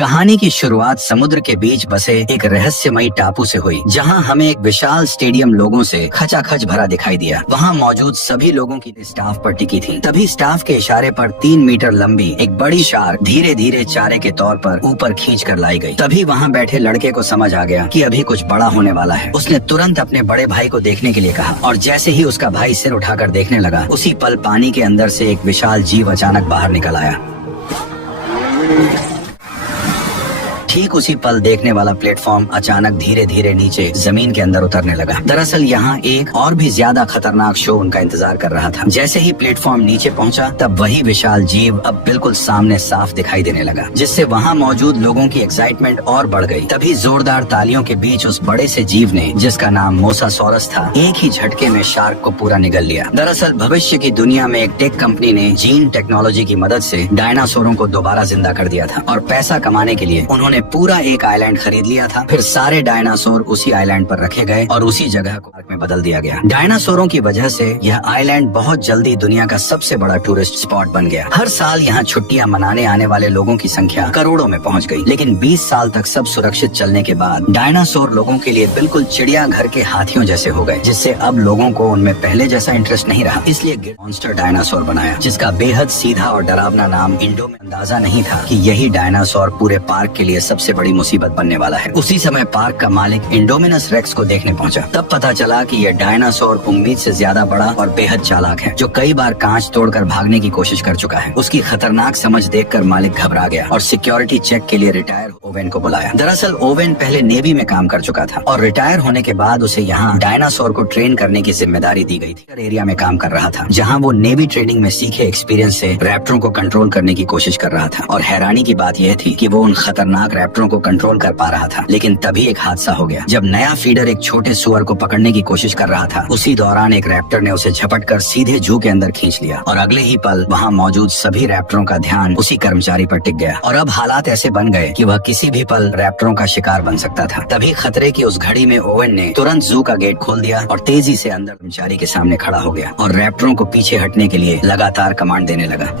कहानी की शुरुआत समुद्र के बीच बसे एक रहस्यमयी टापू से हुई, जहां हमें एक विशाल स्टेडियम लोगों से खचाखच भरा दिखाई दिया। वहां मौजूद सभी लोगों की स्टाफ पर टिकी थी। तभी स्टाफ के इशारे पर 3 मीटर लंबी एक बड़ी शार्क धीरे धीरे चारे के तौर पर ऊपर खींच कर लाई गई। तभी वहां बैठे लड़के को समझ आ गया कि अभी कुछ बड़ा होने वाला है। उसने तुरंत अपने बड़े भाई को देखने के लिए कहा और जैसे ही उसका भाई सिर उठाकर देखने लगा, उसी पल पानी के अंदर से एक विशाल जीव अचानक बाहर निकल आया। ठीक उसी पल देखने वाला प्लेटफॉर्म अचानक धीरे धीरे नीचे जमीन के अंदर उतरने लगा। दरअसल यहाँ एक और भी ज्यादा खतरनाक शो उनका इंतजार कर रहा था। जैसे ही प्लेटफॉर्म नीचे पहुंचा, तब वही विशाल जीव अब बिल्कुल सामने साफ दिखाई देने लगा, जिससे वहाँ मौजूद लोगों की एक्साइटमेंट और बढ़ गई। तभी जोरदार तालियों के बीच उस बड़े से जीव ने, जिसका नाम मोसासॉरस था, एक ही झटके में शार्क को पूरा निगल लिया। दरअसल भविष्य की दुनिया में एक टेक कंपनी ने जीन टेक्नोलॉजी की मदद से डायनासोरों को दोबारा जिंदा कर दिया था और पैसा कमाने के लिए उन्होंने पूरा एक आइलैंड खरीद लिया था। फिर सारे डायनासोर उसी आइलैंड पर रखे गए और उसी जगह को पार्क में बदल दिया गया। डायनासोरों की वजह से यह आइलैंड बहुत जल्दी दुनिया का सबसे बड़ा टूरिस्ट स्पॉट बन गया। हर साल यहाँ छुट्टियां मनाने आने वाले लोगों की संख्या करोड़ों में पहुँच गई। लेकिन 20 साल तक सब सुरक्षित चलने के बाद डायनासोर लोगों के लिए बिल्कुल चिड़ियाघर के हाथियों जैसे हो गए, जिससे अब लोगों को उनमें पहले जैसा इंटरेस्ट नहीं रहा। इसलिए मॉन्स्टर डायनासोर बनाया, जिसका बेहद सीधा और डरावना नाम इंडो में अंदाजा नहीं था कि यही डायनासोर पूरे पार्क के लिए सबसे बड़ी मुसीबत बनने वाला है। उसी समय पार्क का मालिक इंडोमिनस रेक्स को देखने पहुंचा। तब पता चला कि यह डायनासोर उम्मीद से ज्यादा बड़ा और बेहद चालाक है, जो कई बार कांच तोड़कर भागने की कोशिश कर चुका है। उसकी खतरनाक समझ देखकर मालिक घबरा गया और सिक्योरिटी चेक के लिए रिटायर ओवेन को बुलाया। दरअसल ओवेन पहले नेवी में काम कर चुका था और रिटायर होने के बाद उसे यहाँ डायनासोर को ट्रेन करने की जिम्मेदारी दी गई थी। एरिया में काम कर रहा था, जहाँ वो नेवी ट्रेनिंग में सीखे एक्सपीरियंस से रैप्टरों को कंट्रोल करने की कोशिश कर रहा था। और हैरानी की बात यह थी कि वो उन खतरनाक रैप्टरों को कंट्रोल कर पा रहा था। लेकिन तभी एक हादसा हो गया। जब नया फीडर एक छोटे सुअर को पकड़ने की कोशिश कर रहा था, उसी दौरान एक रैप्टर ने उसे झपटकर सीधे जू के अंदर खींच लिया और अगले ही पल वहाँ मौजूद सभी रैप्टरों का ध्यान उसी कर्मचारी पर टिक गया। और अब हालात ऐसे बन गए कि वह किसी भी पल रैप्टरों का शिकार बन सकता था। तभी खतरे की उस घड़ी में ओवेन ने तुरंत जू का गेट खोल दिया और तेजी से अंदर कर्मचारी के सामने खड़ा हो गया और रैप्टरों को पीछे हटने के लिए लगातार कमांड देने लगा।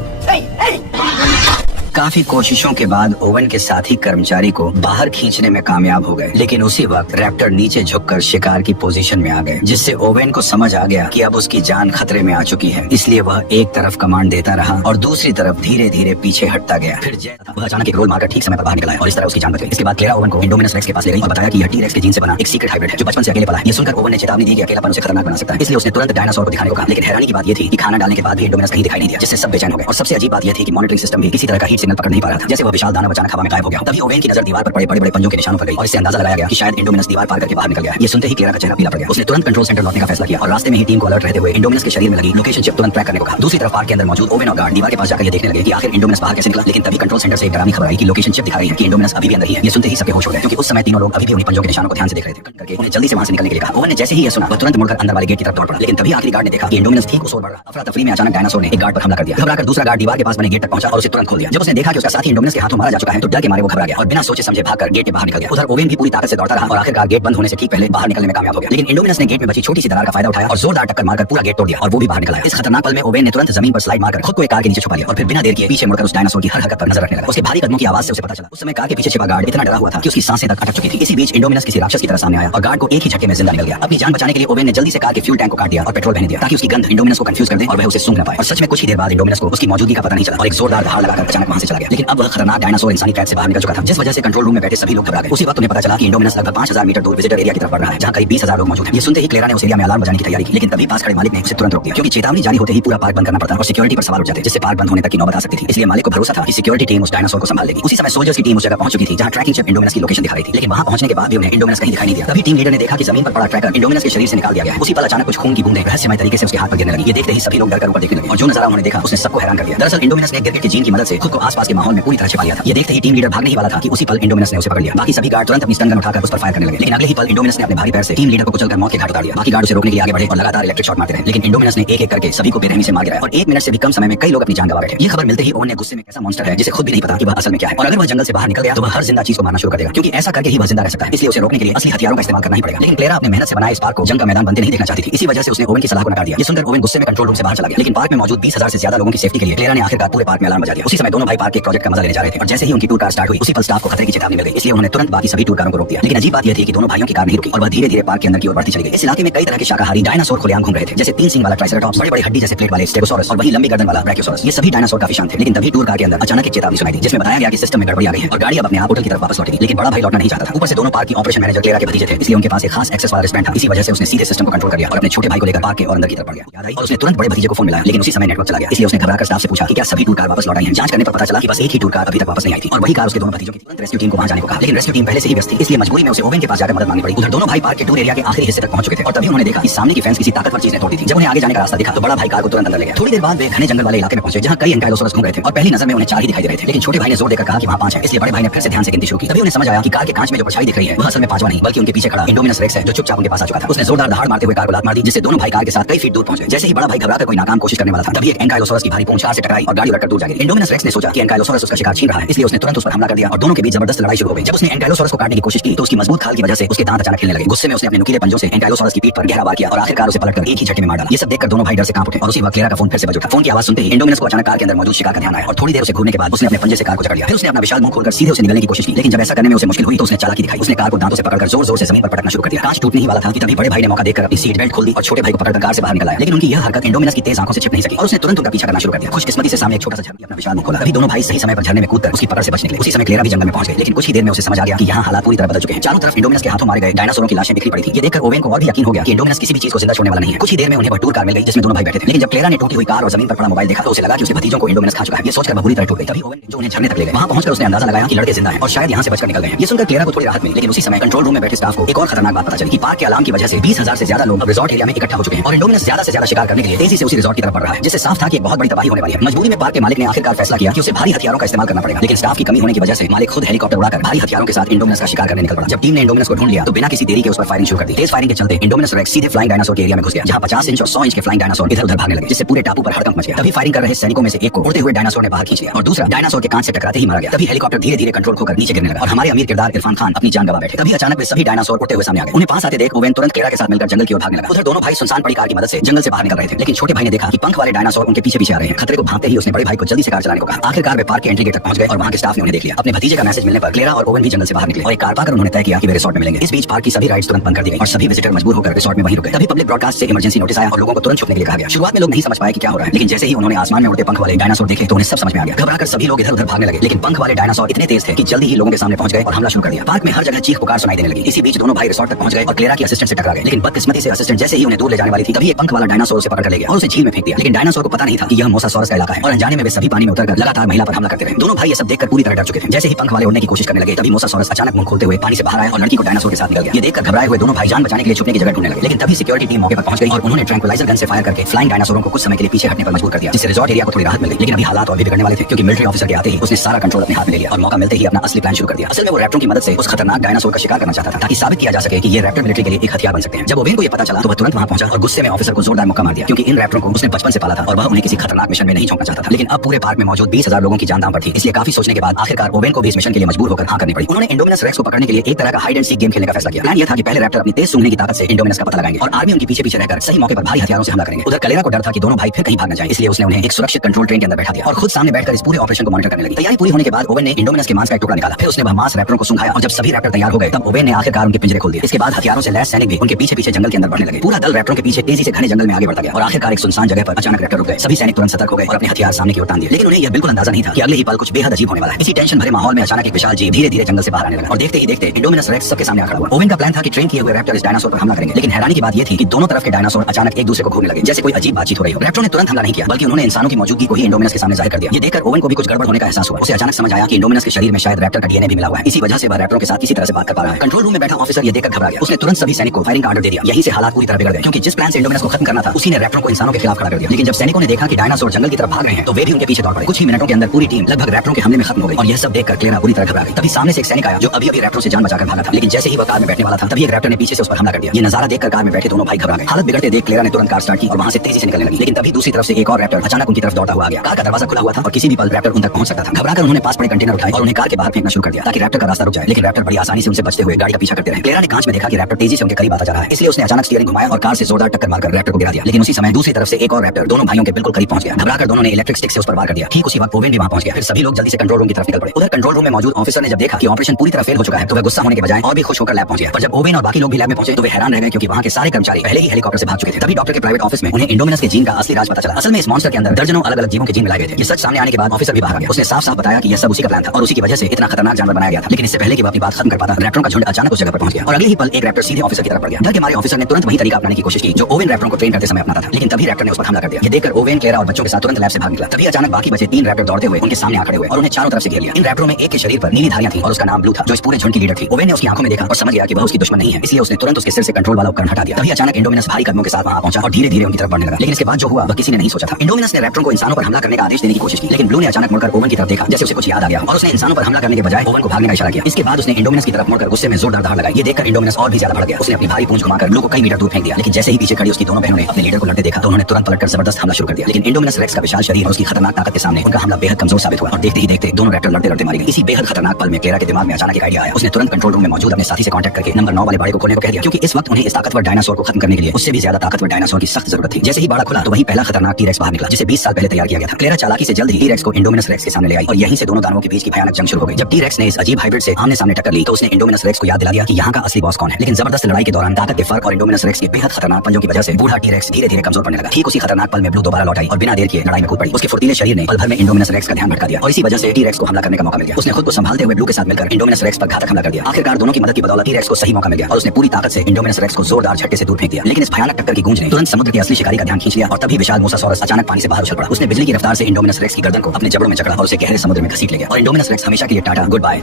काफी कोशिशों के बाद ओवेन के साथी कर्मचारी को बाहर खींचने में कामयाब हो गए, लेकिन उसी वक्त रैप्टर नीचे झुककर शिकार की पोजीशन में आ गए, जिससे ओवेन को समझ आ गया कि अब उसकी जान खतरे में आ चुकी है। इसलिए वह एक तरफ कमांड देता रहा और दूसरी तरफ धीरे धीरे पीछे हटता गया। फिर वह अचानक एक रोल मारकर ठीक समय पर बाहर निकला और इस तरह उसकी जान बच गई। इसके बाद क्लेरा ओवेन को इंडोमिनस रेक्स के पास ले गई और बताया कि यह टी-रेक्स के जीन से बना एक सीक्रेट हाइब्रिड है, जो बचपन से अकेले पला है। ये सुनकर ओवेन ने चेतावनी दी कि अकेलापन उसे खतरनाक बना सकता है। इसलिए उसने तुरंत डायनासोर को दिखाने को कहा। लेकिन हैरानी की बात यह थी कि खाना डालने के बाद भी इंडोमिनस कहीं दिखाई नहीं दिया, जिससे सब बेचैन हो गए। और सबसे अजीब बात यह थी कि मॉनिटरिंग सिस्टम भी किसी तरह का हीट सिग्नल पकड़ नहीं पा रहा था। जैसे वह विशाल दानव अचानक हवा में गायब हो गया। तभी ओवेन की नजर दीवार पर पड़े बड़े बड़े पंजों के निशानों पर गई और इससे अंदाजा लगाया गया कि शायद इंडोमिनस दीवार पार करके बाहर निकल गया है। ये सुनते ही क्लेरा का चेहरा पीला पड़ गया। उसने तुरंत कंट्रोल सेंटर लौटने का फैसला किया और रास्ते में ही टीम को अलर्ट रहते हुए इंडोमिनस के शरीर में लगी लोकेशन चिप तुरंत ट्रैक करने को कहा। दूसरी तरफ पार्क के अंदर मौजूद ओवेन और गार्ड दीवार के पास जाकर ये देखने लगे कि आखिर इंडोमिनस बाहर कैसे निकला। लेकिन तभी कंट्रोल सेंटर से एक डरावनी खबर आई कि लोकेशन चिप दिखा रही है कि इंडोमिनस अभी भी अंदर ही है। ये सुनते ही सबके होश उड़ गए, क्योंकि उस समय तीनों लोग अभी भी उन्हीं पंजों के निशानों को ध्यान से देख रहे थे। करके उन्हें जल्दी से वहां से निकलने के लिए कहा। ओवेन ने जैसे ही यह सुना, वह तुरंत मुड़कर अंदर वाले गेट की तरफ दौड़ पड़ा। लेकिन तभी आखिरी गार्ड ने देखा कि इंडोमिनस ठीक उस ओर बढ़ रहा। अफरा तफरी में अचानक डायनासोर ने एक गार्ड पर हमला कर दिया। घबराकर दूसरा गार्ड दीवार के पास बने गेट तक पहुंचा और उसे तुरंत खोल दिया। जब उसने देखा कि उसका साथी इंडोमिनस के हाथों मारा जा चुका है, तो डर के मारे वो घबरा गया और बिना सोचे समझे भागकर गेट के बाहर निकल गया। उधर ओवेन भी पूरी ताकत से दौड़ता रहा और आखिरकार गेट बंद होने से ठीक पहले बाहर निकलने में कामयाब हो गया। लेकिन इंडोमिनस ने गेट में बची छोटी सी दरार का फायदा उठाया और जोरदार टक्कर मारकर पूरा गेट तोड़ दिया और वो भी बाहर निकला। इस खतरनाक पल में ओवेन ने तुरंत जमीन पर स्लाइड मारकर खुद को एक कार के नीचे छुपा लिया और फिर बिना देर किए पीछे मुड़कर उस डायनासोर की हर हरकत पर नजर रखने लगा। उसके भारी कदमों की आवाज से उसे पता चला उस समय कार के पीछे छिपा गार्ड इतना डरा हुआ था कि उसकी सांसें तक अटक चुकी थी। इसी बीच इंडोमिनस किसी राक्षस की तरह सामने आया और गार्ड को एक ही झटके में जिंदा निकल गया। अपनी जान बचाने के लिए ओवेन ने जल्दी से कार के फ्यूल टैंक को काट दिया और पेट्रोल बहने दिया, ताकि उसकी गंध इंडोमिनस को कंफ्यूज कर दे और वह उसे सूंघ न पाए। और सच में कुछ ही देर बाद इंडोमिनस को उसकी मौजूदगी का पता नहीं चला और एक जोरदार दहाड़ लगाकर अचानक वहां से चला गया। लेकिन अब वह खतरनाक डायनासोर इंसानी कैद से बाहर निकल चुका था, जिस वजह से कंट्रोल रूम में बैठे सभी लोग घबरा गए। उसी वक्त उन्हें पता चला कि इंडोमिनस लगभग 5000 मीटर दूर विजिटर एरिया की तरफ बढ़ रहा है, जहां करीब 20,000 लोग मौजूद हैं। ये सुनते ही क्लेरा ने उस एरिया में अलार्म बजाने की तैयारी की, लेकिन तभी पास खड़े मालिक ने उसे तुरंत रोक दिया, क्योंकि चेतावनी जारी होते ही पूरा पार्क बंद करना पड़ता और सिक्योरिटी पर सवाल उठ जाते, जिससे पार्क बंद होने तक की नौबत आ सकती थी। इसलिए मालिक को भरोसा था कि सिक्योरिटी टीम उस डायनासोर को संभाल लेगी। उसी समय सोल्जर्स की टीम उस जगह पहुंच चुकी थी जहां ट्रैकिंग चिप इंडोमिनस की लोकेशन दिखा रही थी। लेकिन वहां पहुंचने के बाद भी उन्हें इंडोमिनस कहीं दिखाई नहीं दिया। तभी टीम लीडर ने देखा कि जमीन पर पड़ा ट्रैकर इंडोमिनस के शरीर से निकाल दिया गया है। उसी पल अचानक कुछ खून की बूंदें रहस्यमय तरीके से उसके हाथ पर गिरने लगी। ये देखते ही सभी लोग डरकर ऊपर देखने लगे और जो नजारा उन्होंने देखा उसने सबको हैरान कर दिया। दरअसल इंडोमिनस ने गिरगिट के जीन की मदद से खुद को आसपास के माहौल में पूरी तरह छिपा लिया था। ये देखते ही टीम लीडर भागने ही वाला था कि उसी पल इंडोमिनस ने उसे पकड़ लिया। बाकी सभी गार्ड तुरंत अपनी स्टन गन उठाकर उस पर फायर करने लगे। लेकिन अगले ही पल इंडोमिनस ने अपने भारी पैर से टीम लीडर को कुचलकर मौत के घाट उतार दिया। बाकी गार्ड उसे रोकने के लिए आगे बढ़े और लगातार इलेक्ट्रिक शॉट मारते रहे, लेकिन इंडोमिनस ने एक एक करके सभी को बेरहमी से मार गिराया और 1 मिनट से भी कम समय में कई लोग अपनी जान गंवा बैठे। ये खबर मिलते ही ओवेन ने गुस्से में कैसा मॉन्स्टर है जिसे खुद भी नहीं पता कि वह असल में क्या है, और अगर वह जंगल से बाहर निकल गया तो वह हर जिंदा चीज को मारना शुरू कर देगा, क्योंकि ऐसा करके ही वह जिंदा रह सकता है। इसलिए उसे रोकने के लिए असली हथियारों का इस्तेमाल करना ही पड़ेगा। लेकिन क्लेरा अपने मेहनत से बनाए इस पार्क को जंग का मैदान बनते नहीं देखना चाहती थी। इसी वजह से उसने ओवेन की सलाह को नकार दिया। ये सुनकर ओवेन गुस्से में कंट्रोल रूम से बाहर चला गया। लेकिन पार्क में मौजूद 20,000 से ज्यादा लोगों की सेफ्टी के लिए क्लेरा ने आखिरकार पूरे पार्क में अलार्म बजा दिया। उसी समय दोनों भाई पार्क के प्रोजेक्ट का मजा लेने जा रहे थे और जैसे ही उनकी टूर कार स्टार्ट हुई उसी पल स्टाफ को खतरे की चेतावनी मिल गई, इसलिए उन्होंने तुरंत बाकी सभी टूर कारों को रोक दिया। लेकिन अजीब बात यह थी कि दोनों भाइयों की कार नहीं रुकी और वह धीरे धीरे पार्क के अंदर की ओर बढ़ती चली गई। इस इलाके में कई तरह के शाकाहारी डायनासोर खुलेआम घूम रहे थे, जैसे 3 सींग वाला ट्राइसेराटॉप्स, बड़ी बड़ी हड्डी जैसे प्लेट वाले स्टेगोसॉरस और वही लंबी गर्दन वाला ब्रैकियोसॉरस। ये सभी डायनासोर काफी शांत थे। लेकिन तभी टूर कार के अंदर अचानक एक चेतावनी सुनाई दी, जिसमें बताया गया कि सिस्टम में गड़बड़ी आ गई है और गाड़ी अब अपने आप होटल की तरफ वापस लौटेगी। लेकिन बड़ा भाई लौटना नहीं चाहता था। ऊपर से दोनों पार्क की ऑपरेशन मैनेजर क्लेरा के भतीजे थे, इसलिए उनके पास एक खास एक्सेस वाला रिस्टबैंड था। इसी वजह से उसने सीधे सिस्टम को कंट्रोल कर लिया और अपने छोटे भाई को लेकर पार्क के और अंदर की तरफ बढ़ गया। और उसने तुरंत बड़े भतीजे को फोन मिलाया, लेकिन उसी समय नेटवर्क चला गया। इसलिए उसने घबराकर स्टाफ से पूछा कि क्या सभी टूर कार वापस लौट आई हैं। जांच करने पर पता चला कि बस एक ही टूर कार अभी तक वापस नहीं आई थी और वही कार उसके दोनों भतीजों की। तुरंत रेस्क्यू टीम को वहां जाने को कहा, लेकिन रेस्क्यू टीम पहले से ही व्यस्त थी, इसलिए मजबूरी में उसे ओवेन के पास जाकर मदद मांगनी पड़ी। उधर दोनों भाई पार्क के टूर एरिया के आखिरी हिस्से तक पहुंच चुके थे और तभी उन्होंने देखा कि सामने की फेंस किसी ताकतवर चीज ने तोड़ दी थी। जब उन्हें आगे जाने का रास्ता दिखा तो बड़ा भाई कार को तुरंत अंदर ले गया। थोड़ी देर बाद वे घने जंगल वाले इलाके में पहुंचे, जहां कई एंकाइलोसोरस घूम रहे थे और पहली नजर में उन्हें 4 ही दिखाई दे रहे थे। लेकिन छोटे भाई ने जोर देकर कहा कि वहां 5 है, इसलिए बड़े भाई ने फिर से ध्यान से गिनती शुरू की। तभी उन्हें समझ आया कि कार के कांच में जो परछाई दिख रही है वह असल में 5वां नहीं बल्कि उनके पीछे खड़ा इंडोमिनस रेक्स है, जो चुपचाप उनके पास आ चुका था। उसने जोरदार दहाड़ मारते हुए कार को लात मार दी, जिससे दोनों भाई कार के साथ कई फीट दूर पहुंच गए। जैसे ही बड़ा भाई घबराकर कोई नाकाम कोशिश करने वाला था, तभी एक एंकाइलोसोरस की भारी पूंछ कार से टकराई और गाड़ी उलटकर दूर जा गिरी। इंडोमिनस रेक्स ने सोचा कि एंकाइलोसोरस उसका शिकार छीन रहा है, इसलिए उसने तुरंत उस पर हमला कर दिया और दोनों के बीच जबरदस्त लड़ाई शुरू हो गई। जब उसने एंकाइलोसोरस को काटने की कोशिश की तो उसकी मजबूत खाल की वजह से उसके दांत अचानक हिलने लगे। गुस्से में उसने अपने नुकीले पंजों से एंकाइलोसोरस की पीठ पर गहरा वार किया और आखिरकार उसे पलटकर एक ही झटके में मार डाला। ये सब देखकर दोनों भाई डर से कांप उठे और उसी वक्त क्लेरा का फोन फिर से बज उठा। फोन की आवाज सुनते ही इंडोमिनस को अचानक कार के अंदर मौजूद शिकार का ध्यान आया और थोड़ी देर उसे घूरने के बाद उसने अपने पंजे से कार को जकड़ लिया। फिर उसने अपना विशाल मुंह खोलकर सीधे उसे निगलने की कोशिश की, लेकिन जब ऐसा करने में उसे मुश्किल हुई तो उसने चालाकी दिखाई। उसने कार को दांतों से पकड़कर जोर जोर से जमीन पर पटकना शुरू कर दिया। कांच टूटने ही वाला था कि तभी बड़े भाई ने मौका देखकर अपनी सीट बेल्ट खोल दी और छोटे भाई को पकड़कर कार से बाहर निकल आया। लेकिन उनकी यह हरकत इंडोमिनस की तेज आंखों से छिप नहीं सकी और उसने तुरंत उनका पीछा करना शुरू कर दिया। खुशकिस्मती से सामने एक छोटा सा झरना अपना विशाल मुंह खोला। तभी दोनों भाई सही समय पर झरने में कूदकर उसकी पकड़ से बच निकले। उसी समय क्लेरा भी जंगल में पहुंच गए, लेकिन कुछ ही देर में उसे समझ आ गया कि यहाँ हालात पूरी तरह बदल चुके हैं। चारों तरफ इंडोमिनस के हाथों मारे गए डायनासोरों की लाशें बिखरी पड़ी थी। ये देखकर ओवेन को और भी यकीन हो गया कि इंडोमिनस किसी भी चीज को जिंदा छोड़ने वाला नहीं है। कुछ ही देर में उन्हें वह टूर कार मिल गई जिसमें दोनों भाई बैठे थे। लेकिन जब क्लेरा ने टूटी हुई कार और जमीन पर पड़ा मोबाइल देखा तो उसे लगा कि उसके भतीजों को इंडोमिनस खा चुका है। ये सोचकर वह बुरी तरह टूट गई। तभी ओवेन जो उन्हें झरने तक ले गए, वहां पहुंचकर उसने अंदाजा लगाया कि लड़के जिंदा हैं और शायद यहाँ से बचकर निकल गए हैं। ये सुनकर क्लेरा को थोड़ी राहत मिली, लेकिन उसी समय कंट्रोल रूम में बैठे स्टाफ को एक और खतरनाक बात पता चली कि पार्क के अलार्म की वजह से 20,000 से ज्यादा लोग अब रिजॉर्ट एरिया में इकट्ठा हो चुके हैं और इंडोमिनस ज्यादा से ज्यादा शिकार करने के लिए तेजी से उसी रिजॉर्ट की तरफ बढ़ रहा है, जिससे साफ था कि एक बहुत बड़ी तबाही होने वाली है। मजबूरी में पार्क के मालिक ने आखिरकार फैसला किया कि उसे भारी हथियारों का इस्तेमाल करना पड़ेगा, लेकिन स्टाफ की कमी होने की वजह से मालिक खुद हेलीकॉप्टर उड़ाकर भारी हथियारों के साथ इंडोमिनस का शिकार करने निकल पड़ा। जब टीम ने इंडोमिनस को ढूंढ लिया तो बिना किसी देरी के उस पर फायरिंग शुरू कर दी। तेज फायरिंग के चलते इंडोमिनस रेक्स सीधे फ्लाइंग डायनासोर के एरिया में घुस गया, जहां 50 इंच और 100 इंच के फ्लाइंग डायनासोर इधर उधर भागने लगे, जिससे पूरे टापू पर हड़कंप मच गया। तभी फायरिंग कर रहे सैनिकों में से एक को उड़ते हुए डायनासोर ने बाहर खींच लिया और दूसरा डायनासोर के कांच से टकराते ही मारा गया। तभी हेलीकॉप्टर धीरे धीरे कंट्रोल खोकर नीचे गिरने लगा और हमारे अमीर किरदार इरफान खान अपनी जान गवा बैठे। तभी अचानक वे सभी डायनासोर उड़ते हुए सामने आ गए। उन्हें पास आते देख ओवेन तुरंत क्लेरा के साथ मिलकर जंगल की ओर भागने लगा। उधर दोनों भाई सुनसान पड़ी कार की मदद से जंगल से बाहर निकल रहे थे, लेकिन छोटे भाई ने देखा कि पंख वाले डायनासोर उनके पीछे पीछे आ रहे हैं। खतरे को भांपते ही उसने बड़े भाई को जल्दी से कार चलाने को कहा। आखिरकार वे पार्क के एंट्री गेट तक पहुंच गए और वहां के स्टाफ ने उन्हें देख लिया। अपने भतीजे का मैसेज मिलने पर क्लेरा और ओवेन भी जंगल से बाहर निकले और एक कार पाकर उन्होंने तय किया कि वे रिसॉर्ट में मिलेंगे। इस बीच पार्क की सभी राइड्स तुरंत बंद कर दी गई और सभी विजिटर मजबूर होकर रिसॉर्ट में वहीं रुक गए। तभी पब्लिक ब्रॉडकास्ट से इमरजेंसी नोटिस आया और लोगों को तुरंत छुपने के लिए कहा गया। शुरुआत में लोग नहीं समझ पाए कि क्या हो रहा है, लेकिन जैसे ही उन्होंने आसमान में उड़ते पंख वाले डायनासोर देखे तो उन्हें सब समझ में आ गया। घबराकर सभी लोग इधर उधर भागने लगे, लेकिन पंख वाले डायनासोर इतने तेज थे कि जल्दी ही लोगों के सामने पहुंच गए और हमला शुरू कर दिया। पार्क में हर जगह चीख पुकार सुनाई देने लगी। इसी बीच दोनों भाई रिसॉर्ट तक पहुंच गए और क्लेरा की असिस्टेंट से टकरा गए, लेकिन बदकिस्मती से असिस्टेंट जैसे ही उन्हें दूर ले जाने वाली थी तभी एक पंख वाला डायनासोर उसे पकड़ कर ले गया और उसे झील में फेंक दिया। लेकिन डायनासोर को पता नहीं था कि यह मोसासॉरस का इलाका है और अनजाने में वे सभी पानी में उतरकर लगातार महिला पर हमला करते रहे। दोनों भाई ये सब देखकर पूरी तरह डर चुके थे। जैसे ही पंख वाले उड़ने की कोशिश करने लगे तभी मोसासॉरस अचानक मुंह खोलते हुए पानी से बाहर आया और लड़की को डायनासोर के साथ निकल गया। ये देखकर घबराए हुए दोनों भाई जान बचाने के लिए छुपने की जगह ढूंढने लगे, लेकिन तभी सिक्योरिटी टीम मौके पर पहुंच गई और उन्होंने ट्रैंक्विलाइजर गन से फायर करके फ्लाइंग डायनासोरों को कुछ समय के लिए पीछे हटने पर मजबूर कर दिया, जिससे रिजॉर्ट एरिया को थोड़ी राहत मिल गई। लेकिन अभी हालात और भी बिगड़ने वाले थे, क्योंकि मिलिट्री ऑफिसर के आते ही उसने सारा कंट्रोल अपने हाथ में ले लिया और मौका मिलते ही अपना असली प्लान शुरू कर दिया। असल में वो रैप्टरों की मदद से उस खतरनाक डायनासोर का शिकार करना चाहता था, ताकि साबित किया जा सके कि ये रैप्टर मिलिट्री के लिए एक हथियार बन सकते हैं। जब ओवेन को ये पता चला तो वह तुरंत वहां पहुंचा और गुस्से में ऑफिसर को जोरदार मुक्का मार दिया, क्योंकि इन रैप्टरों को उसने बचपन से पाला था और वह उन्हें किसी खतरनाक मिशन में नहीं झोंकना चाहता था। लेकिन अब पूरे पार्क में मौजूद 20,000 लोगों की जान दांव पर थी, इसलिए काफी सोचने के बाद आखिरकार ओवेन को भी इस मिशन के लिए मजबूर होकर हाँ करनी पड़ी। उन्होंने इंडोमिनस रेक्स को पकड़ने के लिए एक तरह का हाइड एंड सीक गेम खेलने का फैसला किया। प्लान यह था कि पहले रैप्टर अपनी तेज सूंघने की ताकत से इंडोमिनस का पता लगाएंगे और आर्मी उनके पीछे पीछे रहकर सही मौके पर भारी हथियारों से हमला करेंगे। उधर क्लेरा को डर था कि दोनों भाई फिर कहीं भाग न जाएं, इसलिए उसने उन्हें एक सुरक्षित कंट्रोल ट्रेन के अंदर बैठा दिया और खुद सामने बैठकर इस पूरे ऑपरेशन को मॉनिटर करने लगी। तैयारी पूरी होने के बाद ओवेन ने इंडोमिनस के मांस का एक टुकड़ा निकाला, फिर उसने वह मांस रैप्टरों को सुंघाया और जब सभी रैप्टर तैयार हो गए तब ओवेन ने आखिरकार उनके पिंजरे खोल दिए। इसके बाद हथियारों से लैस सैनिक भी उनके पीछे पीछे जंगल के अंदर बढ़ने लगे। पूरा दल रैप्टरों के पीछे तेजी से घने जंगल में आगे बढ़ता गया और आखिरकार एक सुनसान जगह पर अचानक रैप्टर रुक गए। सभी सैनिक तुरंत सतर्क हो गए और अपने हथियार सामने की ओर तान दिए, लेकिन उन्हें यह बिल्कुल अंदाजा नहीं था कि अगले ही पल कुछ बेहद अजीब होने वाला है। इसी टेंशन भरे माहौल में अचानक एक विशाल जीव धीरे धीरे जंगल से बाहर आने लगा और देखते ही देखते इंडोमिनस रेक्स सबके सामने आ खड़ा हुआ। ओवेन का प्लान था कि ट्रेन किए हुए रैप्टर इस डायनासोर पर हमला करेंगे, लेकिन हैरानी की बात यह थी कि दोनों तरफ के डायनासोर अचानक एक दूसरे को घूरने लगे, जैसे कोई अजीब बातचीत हो रही हो। रैप्टरों ने तुरंत हमला नहीं किया, बल्कि उन्होंने इंसानों की मौजूदगी को ही इंडोमिनस के सामने जाहिर कर दिया। ये देखकर ओवेन को भी कुछ गड़बड़ होने का एहसास हुआ। उसे अचानक समझ आया कि इंडोमिनस के शरीर में शायद रैप्टर का डीएनए भी मिला हुआ है, इसी वजह से वह रैप्टरों के साथ किसी तरह से बात कर पा रहा है। कंट्रोल रूम में बैठा ऑफिसर ये देखकर घबरा गया। उसने तुरंत सभी सैनिक को फायरिंग का ऑर्डर दे दिया। यहीं से हालात पूरी तरह बिगड़ गए, क्योंकि जिस प्लान से इंडोमिनस को खत्म करना था उसी ने रैप्टरों को इंसानों के खिलाफ खड़ा कर दिया। लेकिन जब सैनिकों ने देखा कि डायनासोर जंगल की तरफ भाग रहे हैं तो वे भी उनके पीछे दौड़ पड़े। कुछ ही मिनटों के अंदर पूरी टीम लगभग रैप्टरों के हमले में खत्म हो गई और यह सब देखकर क्लेरा पूरी तरह घबरा गई। तभी सामने से एक सैनिक आया जो अभी अभी रैप्टरों से जान बचाकर भागा था, लेकिन जैसे ही वह कार में बैठने वाला था तभी एक रैप्टर ने पीछे से उस पर हमला कर दिया। ये नजारा देखकर कार में बैठे दोनों भाई घबरा गए। हालत बिगड़ते देख क्लेरा ने तुरंत कार स्टार्ट की और वहां से तेजी से निकलने लगी, लेकिन तभी दूसरी तरफ से एक और रैप्टर अचानक उनकी तरफ दौड़ता हुआ आ गया। कार का दरवाजा खुला हुआ था और किसी भी पल रैप्टर उन तक पहुंच सकता था। घबराकर उन्होंने पास पड़े कंटेनर उठाए और उन्हें कार के बाहर फेंकना शुरू कर दिया ताकि रैप्टर का रास्ता रुक जाए, लेकिन रैप्टर बड़ी आसानी से उनसे बचते हुए गाड़ी का पीछा करते रहे। क्लेरा ने कांच में देखा कि रैप्टर तेजी से उनके करीब आता जा रहा है, इसलिए उसने अचानक स्टीयरिंग घुमाया और कार से जोरदार टक्कर मारकर रैप्टर को गिरा दिया। लेकिन उसी समय दूसरी तरफ से एक और रैप्टर दोनों भाइयों के बिल्कुल करीब पहुंच गया। घबराकर दोनों ने इलेक्ट्रिक स्टिक से उस पर वार कर दिया। ठीक उसी वक्त ओवेन ओवेन भी वहां पहुंच गया। फिर सभी लोग जल्दी से कंट्रोल रूम की तरफ निकल पड़े। उधर कंट्रोल रूम में मौजूद ऑफिसर ने जब देखा कि ऑपरेशन पूरी तरह फेल हो चुका है तो वह गुस्सा होने के बजाय और भी खुश होकर लैब पहुंच गया। पर जब ओवेन और बाकी लोग भी लैब में पहुंचे तो वे हैरान रह गए क्योंकि वहां के सारे कर्मचारी पहले ही हेलीकॉप्टर से भाग चुके थे। तभी डॉक्टर के प्राइवेट ऑफिस में उन्हें इंडोमिनस के जीन का असली राज पता चला। असल में इस मॉन्स्टर के अंदर दर्जनों अलग अलग जीवों के जीन मिलाए गए थे। ये सच सामने आने के बाद ऑफिसर भी बाहर आ गया। उसने साफ साफ बताया कि यह सब उसी का प्लान था और उसी की वजह से इतना खतरनाक जानवर बनाया गया था। लेकिन इससे पहले कि वह अपनी बात खत्म कर पाता, रैप्टरों का झुंड अचानक उस जगह पर पहुंच गया और अगले ही पल एक रैप्टर सीधे ऑफिसर की तरफ बढ़ गया। डर के मारे ऑफिसर ने तुरंत वही तरीका अपनाने की कोशिश की जो ओवेन रैप्टरों को ट्रेन करते समय अपनाता था। लेकिन तभी रैप्टर ने उस पर हमला कर दिया। ये देखकर ओवेन, क्लेरा और बच्चों के साथ तुरंत लैब से भाग निकला। तभी अचानक बाकी बचे 3 रैप्टर दौड़ते हुए उनके सामने आ खड़े हुए और उन्हें चारों तरफ से घेर लिया। इन रैप्टरों में एक के शरीर पर नीली धारियां थी और उसका नाम ब्लू था जो इस पूरे झुंड की लीडर थी। ओवेन ने उसकी आंखों में देखा और समझ गया कि वह उसकी दुश्मन नहीं है, इसलिए उसने तुरंत उसके सिर से कंट्रोल वाला उपकरण हटा दिया। तभी अचानक इंडोमिनस भारी कदमों के साथ वहां पहुंचा और धीरे धीरे उनकी तरफ बढ़ने लगा। लेकिन इसके बाद जो हुआ वह किसी ने नहीं सोचा था। इंडोमिनस ने रैप्टरों को इंसानों पर हमला करने का आदेश देने की कोशिश की, लेकिन ब्लू ने अचानक मुड़कर ओवेन की तरफ देखा जैसे उसे कुछ याद आ गया और उसने इंसानों पर हमला करने के बजाय ओवेन को भागने का इशारा किया। इसके बाद उसने इंडोमिनस की तरफ मुड़कर गुस्से में जोरदार दहाड़ लगाई। ये देखकर इंडोमिनस और भी ज्यादा भड़क गया। उसने अपनी भारी पूंछ घुमाकर ब्लू को कई मीटर दूर फेंक दिया। लेकिन जैसे ही पीछे खड़ी उसकी दोनों बहनों ने अपने लीडर को लड़ते देखा तो उन्होंने तुरंत पलटकर जबरदस्त हमला शुरू कर दिया। लेकिन इंडोमिनस रेक्स का विशाल शरीर और उसकी खतरनाक ताकत के सामने उनका हमला बेहद कमजोर साबित हुआ और देखते ही देखते दोनों रैप्टर लड़ते लड़ते मारे गए। इसी बेहद खतरनाक पल में क्लेरा के दिमाग में अचानक एक आइडिया आया। उसने तुरंत कंट्रोल रूम में मौजूद अपने साथी से कांटेक्ट करके नंबर 9 वाले बाड़े को खोलने को कह दिया क्योंकि इस वक्त उन्हें इस ताकतवर डायनासोर को खत्म करने के लिए उससे भी ज्यादा ताकतवर डायनासोर की सख्त जरूरत थी। जैसे ही बाड़ा खुला तो वही पहला खतरनाक टी-रेक्स बाहर निकला जिसे 20 साल पहले तैयार किया गया था। क्लेरा चालाकी से जल्द ही टी-रेक्स को इंडोमिनस रेक्स के सामने ले आई और यहीं से दोनों दानवों के बीच की भयानक जंग शुरू हो गई। जब टी-रेक्स ने इस अजीब हाइब्रिड से आमने सामने टक्कर ली तो उसने इंडोमिनस रेक्स को याद दिला दिया कि यहाँ का असली बॉस कौन है। लेकिन जबरदस्त लड़ाई के दौरान ताकत के फर्क और इंडोमिनस रेक्स के बेहद खतरनाक पंजों की वजह से बूढ़ा टी-रेक्स धीरे धीरे कमजोर पड़ने लगा। ठीक उसी खतरनाक पल में ब्लू दोबारा लौट आई और बिना देर किए लड़ाई में कूद पड़ी। उसके फुर्तीले शरीर ने पल भर में इंडोमिनस रेक्स का ध्यान भटका दिया और इसी वजह से टी-रेक्स को हमला करने का मौका मिल गया। उसने खुद को संभालते हुए ब्लू के साथ मिलकर इंडोमिनस रेक्स पर घातक हमला कर दिया। आखिरकार दोनों की मदद की बदौलत टी-रेक्स को सही मौका मिल गया और उसने पूरी ताकत से इंडोमिनस रेक्स को जोरदार झटके से दूर फेंक दिया। लेकिन इस भयानक टक्कर की गूंज ने तुरंत समुद्र के असली शिकारी का ध्यान खींच लिया और तभी विशाल मोसासॉरस अचानक पानी से बाहर उछल पड़ा। उसने बिजली की रफ्तार से इंडोमिनस रेक्स की गर्दन को अपने जबड़ों में जकड़ा और उसे गहरे समुद्र में घसीट ले गया और इंडोमिनस रेक्स हमेशा के लिए टाटा गुड बाय।